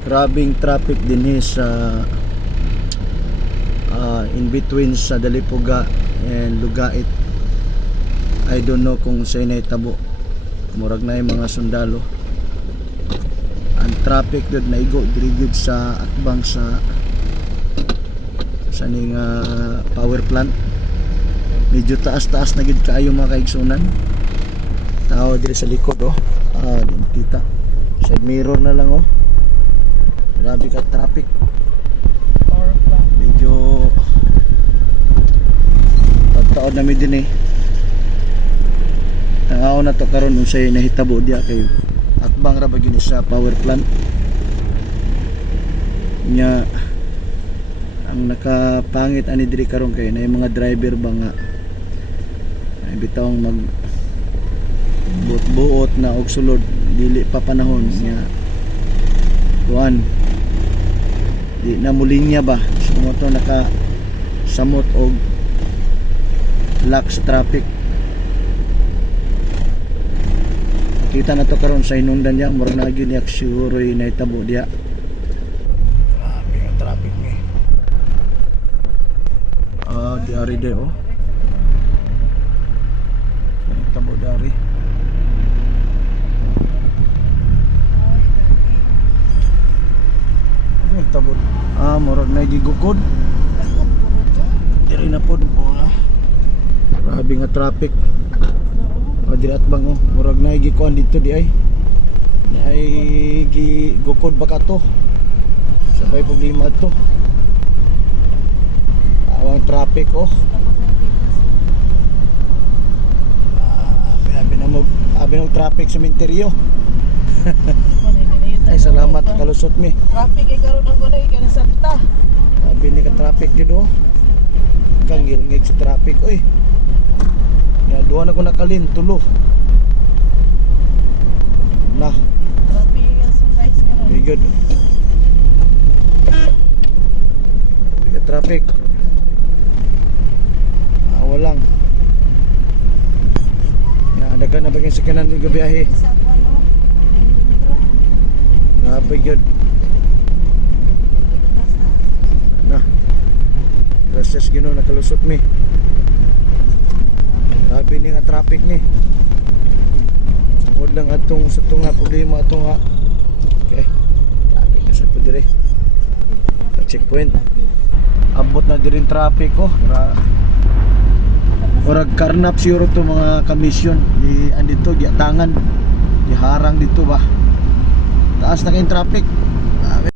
Grabing traffic din sa in between sa Dalipuga and Lugait. I don't know kung sa inay tabo. Murag na yung mga sundalo. Ang traffic dod na igo diri sa atbang sa ning power plant. Medyo taas-taas na gid kaayo mga kaigsunan. Tao diri sa likod din kita. Side mirror na lang Grabe ka traffic. Medyo taon na mi din Tangaw na to karon unsay nahitabo diya kay atbang ra ba gyud sa power plant. Nya ang nakapangit ani diri karon kay na yung mga driver ba nga ay bitawng mag buot na og sulod dili pa panahon nya kuan di na mulinya ba so mo to naka samot og lock sa traffic. Kita na to karon sa hinungdan niya murag na gyud yak siguro nahitabo diya. Grabe ang traffic ni. Diari de nahitabo diari. Nahitabo. Murag na gigukod. Diri na pod grabe nga traffic. Diri at bang murag na gikuan dito di ay gigukod baka to sabay problema to awang traffic abi na traffic sa minteryo. Ay salamat kalusot mi Traffic ay karon ang gunay kay Santa. abi ni ka traffic jud kanggil ngig sa traffic ya duha na ko nakalin tulo na Traffic ang surprise karon. very good bigat traffic walang ya dagan na bagay sa kanan ng gabiyahe very good na gracias Ginoo nakalusot mi. Grabe ni nga traffic ni. Tungod lang atong sa tunga problema atong okay. Traffic na sa pudire. Checkpoint. Abot na din traffic Murag karnap siguro to mga kamisyon. Andito giatangan. Giharang dito ba. Taas na kayong traffic. Grabe.